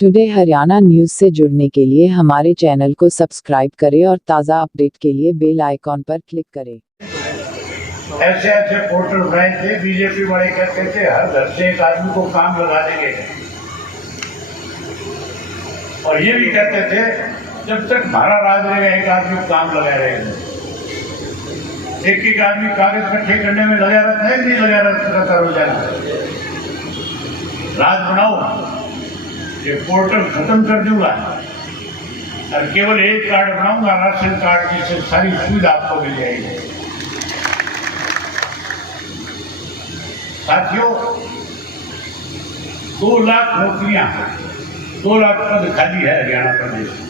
Today Haryana news से जुड़ने के लिए हमारे चैनल को सब्सक्राइब करें और ताज़ा अपडेट के लिए बेल आइकॉन पर क्लिक करें। ऐसे ऐसे पोर्टल बनाए थे, बीजेपी वाले कहते थे हर घर से एक आदमी को काम लगा देंगे, और ये भी कहते थे जब तक हमारा राज रहेगा एक आदमी को काम लगाए रहेगा। एक एक आदमी कागज इकट्ठे करने में लगा रहता है कि नहीं लगा रहता रोजाना। राज बनाओ, ये पोर्टल खत्म कर दूंगा और केवल एक कार्ड बनाऊंगा, राशन कार्ड, जिससे सारी सुविधा आपको मिल जाएगी। साथियों, 2 लाख नौकरियां, 2 लाख पद खाली है हरियाणा प्रदेश में,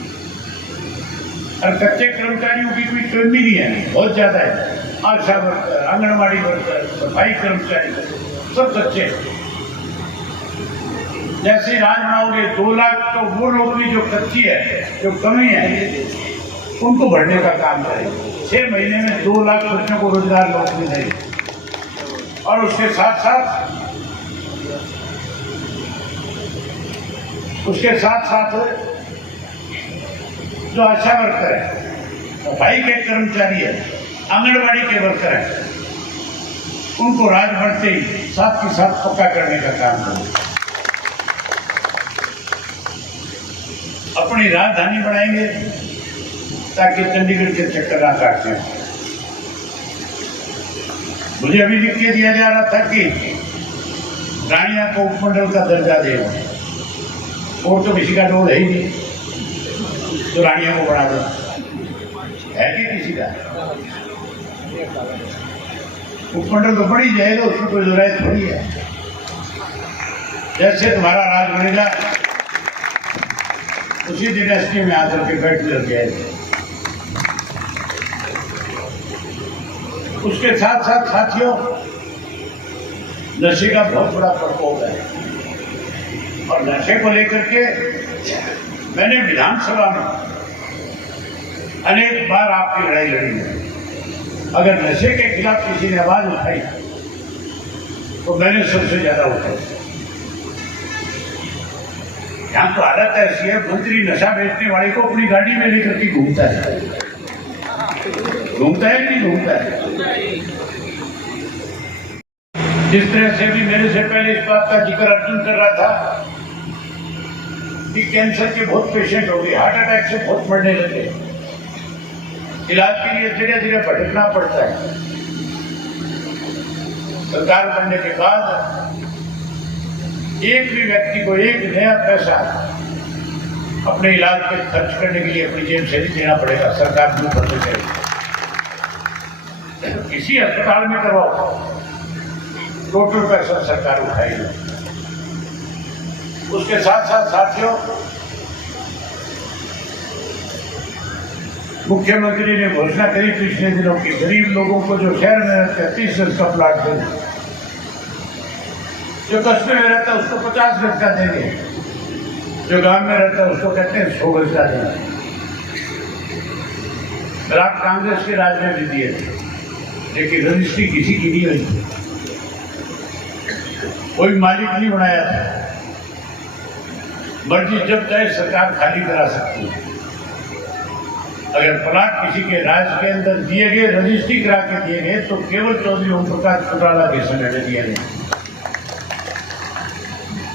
और कच्चे कर्मचारियों की कोई कमी नहीं है, बहुत ज्यादा है। आशा वर्कर, आंगनबाड़ी वर्कर, सफाई कर्मचारी सब कच्चे। जैसे राज बनाओगे 2 लाख, तो वो नौकरी जो कच्ची है, जो कमी है, उनको भरने का काम करेंगे। 6 महीने में 2 लाख बच्चों को रोजगार नौकरी देंगे। और उसके साथ साथ जो आशा वर्कर है, सफाई के कर्मचारी है, आंगनबाड़ी के वर्कर है, उनको राज बढ़ते ही साथ के साथ पक्का करने का काम करेंगे। अपनी राजधानी बनाएंगे ताकि चंडीगढ़ के चक्कर ना काटते हैं। मुझे अभी लिख के दिया जा रहा था कि रानिया को उपमंडल का दर्जा देगा, और तो किसी का डोल है ही नहीं तो रानिया को बढ़ा दो, है कि किसी का? उपमंडल तो बढ़ी जाएगा, उसमें कोई जरूरत थोड़ी है। जैसे तुम्हारा राज बनेगा उसी डिनेस्टी में आकर के बैठ लग गए। उसके साथ साथ साथियों, नशे का बहुत बड़ा प्रकोप है, और नशे को लेकर के मैंने विधानसभा में अनेक बार आपकी लड़ाई लड़ी है। अगर नशे के खिलाफ किसी ने आवाज उठाई तो मैंने सबसे ज्यादा उठाई। यहाँ तो हालत ऐसी है, मंत्री नशा बेचने वाले को अपनी गाड़ी में लेकर के घूमता है कि नहीं घूमता है? जिस तरह से भी मेरे से पहले इस बात का जिक्र अर्जुन कर रहा था कि कैंसर के बहुत पेशेंट हो गए, हार्ट अटैक से बहुत मरने लगे, इलाज के लिए धीरे धीरे भटकना पड़ता है। सरकार बनने के बाद एक भी व्यक्ति को एक नया पैसा अपने इलाज पे खर्च करने के लिए अपनी जेब से नहीं देना पड़ेगा, सरकार मुंह भरने करेगी। किसी अस्पताल में करवाओ, टोटल पैसा सरकार उठाएगी। उसके साथ साथ साथियों, मुख्यमंत्री ने घोषणा करी पिछले दिनों की, गरीब लोगों को जो शहर में रहते हैं 30 गज का प्लाट देंगे, जो कस्बे में रहता है उसको 50 गज का देंगे, जो गांव में रहता है उसको कहते हैं 100 गज का देंगे। आप कांग्रेस के राज में भी दिए थे, लेकिन रजिस्ट्री किसी की नहीं हुई, कोई मालिक नहीं बनाया था। मर्जी जब चाहे सरकार खाली करा सकती है। अगर प्लाट किसी के राज के अंदर दिए गए, रजिस्ट्री करा के दिए गए, तो केवल चौधरी ओम प्रकाश चौटाला के समय में दिए गए।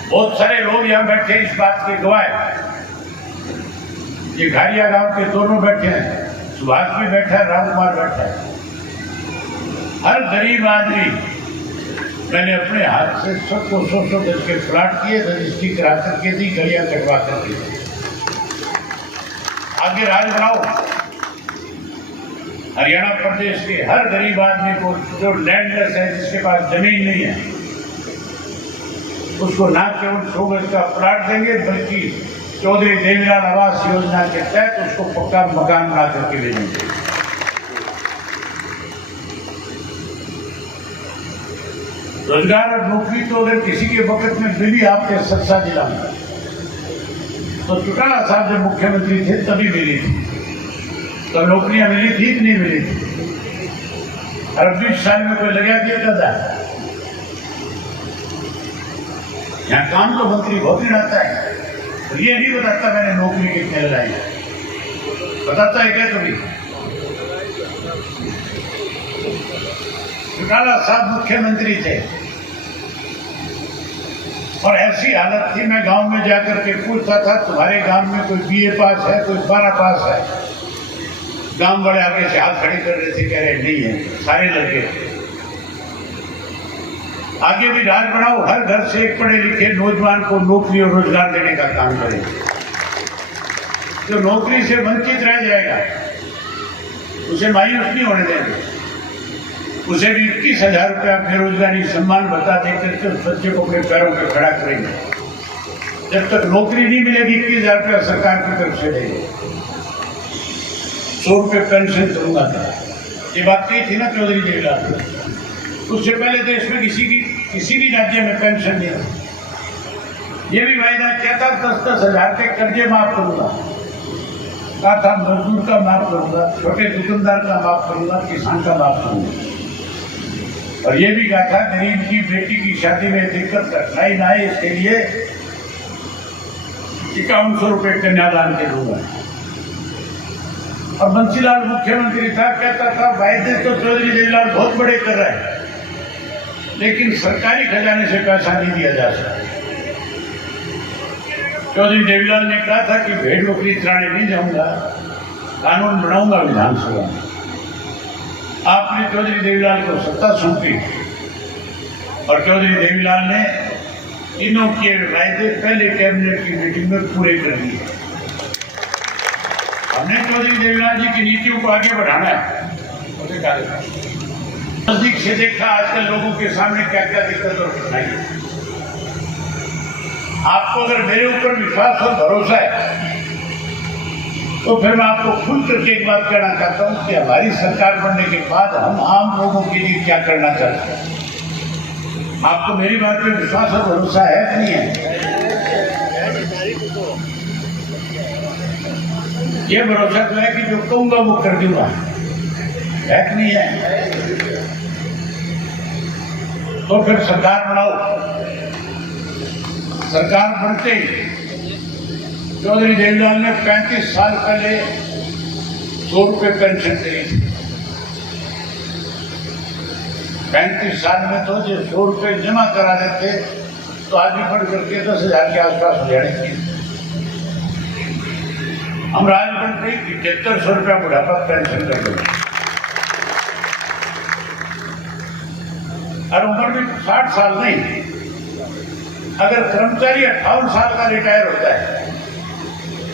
बहुत सारे लोग यहाँ बैठे इस बात के गवाह, ये घारिया गांव के दोनों बैठे हैं, सुभाष भी बैठा है, राम कुमार बैठा है। हर गरीब आदमी मैंने अपने हाथ से 100 गज के प्लाट किए, रजिस्ट्री करा करके दी, गलियां कटवा करके। आगे राज बनाओ, हरियाणा प्रदेश के हर गरीब आदमी को जो लैंडलेस है, जिसके पास जमीन नहीं है, उसको ना केवल 100 गज का प्लाट देंगे, बल्कि चौधरी देवीलाल आवास योजना के तहत उसको पक्का मकान बना करके भेजेंगे। रोजगार और नौकरी तो अगर किसी के वक्त में मिली आपके सरसा जिला में, तो चौटाला साहब जब मुख्यमंत्री थे तभी मिली थी, तो नौकरियां मिली थी कि नहीं मिली थी? और 20 साल में कोई लगा दिया था। यहाँ काम तो मंत्री बहुत ही रहता है, ये नहीं बताता मैंने नौकरी कितने लगाई, बताता है क्या कभी? चौटाला साहब मुख्यमंत्री थे और ऐसी हालत थी, मैं गांव में जाकर के पूछता था तुम्हारे गांव में कोई बीए पास है, कोई 12 पास है? गांव वाले आगे से हाथ खड़े कर रहे थे, कह रहे नहीं है, सारे लड़के। आगे भी राज बनाओ, हर घर से एक पढ़े लिखे नौजवान को नौकरी और रोजगार देने का काम करें। जो नौकरी से वंचित रह जाएगा उसे मायूस नहीं होने देंगे, उसे भी 21,000 रुपया बेरोजगारी सम्मान भत्ता देकर के उस बच्चे को अपने पैरों पर खड़ा करेंगे। जब तक नौकरी नहीं मिलेगी 21,000 रुपया सरकार की तरफ से देंगे। 100 रुपये पेंशन करूंगा। ये बात कही थी ना चौधरी देवीलाल, उससे पहले देश में किसी भी राज्य में पेंशन नहीं था। ये भी वायदा किया था 10-10 हजार के कर्जे माफ करूंगा, कहा था मजदूर का माफ करूंगा, छोटे दुकानदार का माफ करूंगा, किसान का माफ करूंगा। और ये भी कहा था गरीब की बेटी की शादी में दिक्कत कठिनाई ना आए इसके लिए 5100 रुपये कन्यादान के दूंगा। और बंसीलाल मुख्यमंत्री था, कहता था वायदे तो चौधरी देवीलाल बहुत बड़े कर रहे हैं, लेकिन सरकारी खजाने से पैसा नहीं दिया जा सकता। चौधरी देवीलाल ने कहा था कि भेड़ बकरी चराने नहीं जाऊंगा, कानून बनाऊंगा विधानसभा में। आपने चौधरी देवीलाल को सत्ता सौंपी और चौधरी देवीलाल ने इनों के वायदे पहले कैबिनेट की मीटिंग में पूरे कर दिए। हमने चौधरी देवीलाल जी की नीतियों को आगे बढ़ाना है। नजदीक से देखा आजकल लोगों के सामने क्या क्या दिक्कत और कठिनाई है। आपको अगर मेरे ऊपर विश्वास और भरोसा है तो फिर मैं आपको खुल करके एक बात कहना चाहता हूं कि हमारी सरकार बनने के बाद हम आम लोगों के लिए क्या करना चाहते हैं। आपको मेरी बात पे विश्वास और भरोसा है कि नहीं है? ये भरोसा तो है कि जो कहूंगा वो कर दूंगा, है कि नहीं है? तो फिर सरकार बनाओ। सरकार बनते ही चौधरी देवीलाल ने 35 साल पहले 100 रुपये पेंशन दी थी। 35 साल में तो जो 100 रुपये जमा करा देते तो आगे बढ़ करके 10,000 के आसपास हो जाने की। हम राज बनते ही 7300 रुपया बुढ़ापा पेंशन कर देते और उम्र भी 60 साल नहीं। अगर कर्मचारी 58 साल का रिटायर होता है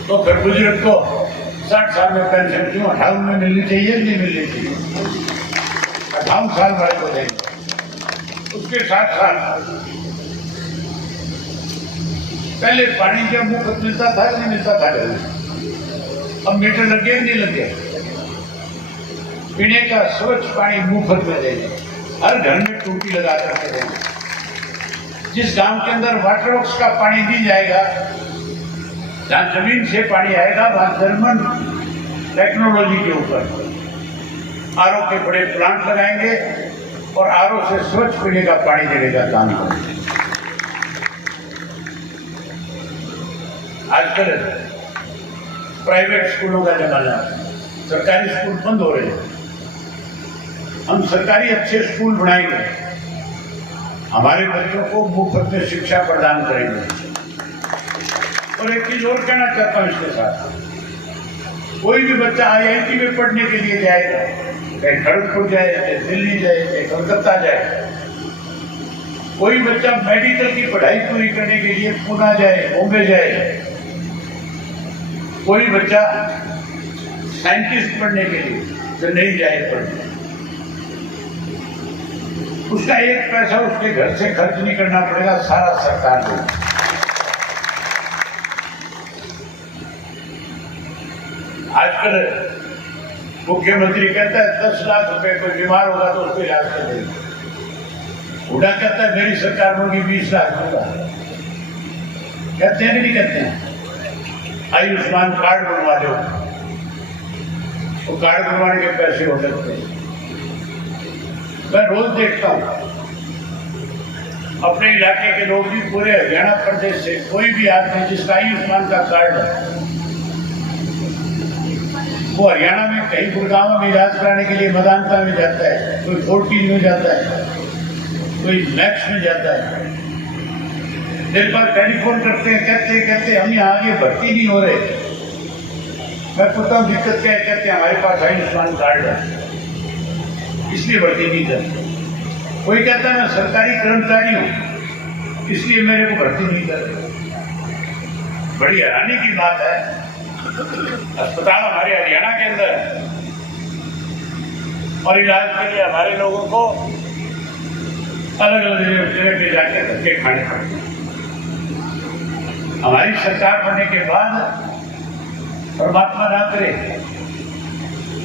तो फिर बुजुर्ग को 60 साल में पेंशन क्यों 58 में मिलनी चाहिए? नहीं मिलनी चाहिए। 58 साल वाले को देंगे, उसके 60 साल। पहले पानी जब मुफ्त मिलता था नहीं मिलता था घर में, अब मीटर लगे नहीं लगे। पीने का स्वच्छ पानी मुफ्त में देंगे, हर घर में टूटी लगा करके देंगे। जिस गांव के अंदर वाटर वर्क्स का पानी दी जाएगा, जहां जमीन से पानी आएगा, वहां जर्मन टेक्नोलॉजी के ऊपर आरओ के बड़े प्लांट लगाएंगे और आरओ से स्वच्छ पीने का पानी देने का काम करेंगे। आजकल प्राइवेट स्कूलों का जमाना है, सरकारी स्कूल बंद हो रहे हैं। हम सरकारी अच्छे स्कूल बनाएंगे, हमारे बच्चों को मुफ्त में शिक्षा प्रदान करेंगे। और एक चीज और कहना चाहता हूं इसके साथ, कोई भी बच्चा IIT में पढ़ने के लिए जाएगा, चाहे खड़गपुर जाए, चाहे दिल्ली जाए, चाहे कोलकाता जाए, कोई बच्चा मेडिकल की पढ़ाई पूरी करने के लिए पुणे जाए, बॉम्बे जाए, कोई बच्चा साइंटिस्ट पढ़ने के लिए चेन्नई जाए पढ़ने, उसका एक पैसा उसके घर से खर्च नहीं करना पड़ेगा, सारा सरकार देगी। आजकल मुख्यमंत्री कहता है 10 लाख रुपए, कोई बीमार होगा तो उसको इलाज कर देंगे। हुड्डा कहता है मेरी सरकार होगी 20 लाख दूंगा। कहते हैं कि नहीं कहते हैं? आयुष्मान कार्ड बनवा दो, वो कार्ड बनवाने के पैसे हो सकते हैं। मैं रोज देखता हूं अपने इलाके के लोग भी पूरे हरियाणा प्रदेश से कोई भी आदमी जिसका आयुष्मान का कार्ड है वो हरियाणा में कहीं गुड़गांव में इलाज कराने के लिए मदानता में जाता है, कोई फोर्टीन में जाता है, कोई मैक्स में जाता है। दिन भर टेलीफोन करते हैं, कहते हम यहाँ आगे भर्ती नहीं हो रहे। मैं पूछता हूँ दिक्कत क्या है? कहते हमारे पास आयुष्मान कार्ड है इसलिए भर्ती नहीं करते। कोई कहता है मैं सरकारी कर्मचारी हूँ इसलिए मेरे को भर्ती नहीं करते। बड़ी हैरानी की बात है। अस्पताल हमारे हरियाणा के अंदर है और इलाज के लिए हमारे लोगों को अलग अलग जगह पे जाके धक्के खाने पड़ते हैं। हमारी सरकार बनने के बाद परमात्मा ना करे,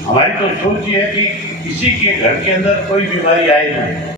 हमारी तो सोच ये है कि किसी के घर के अंदर कोई बीमारी आए नहीं।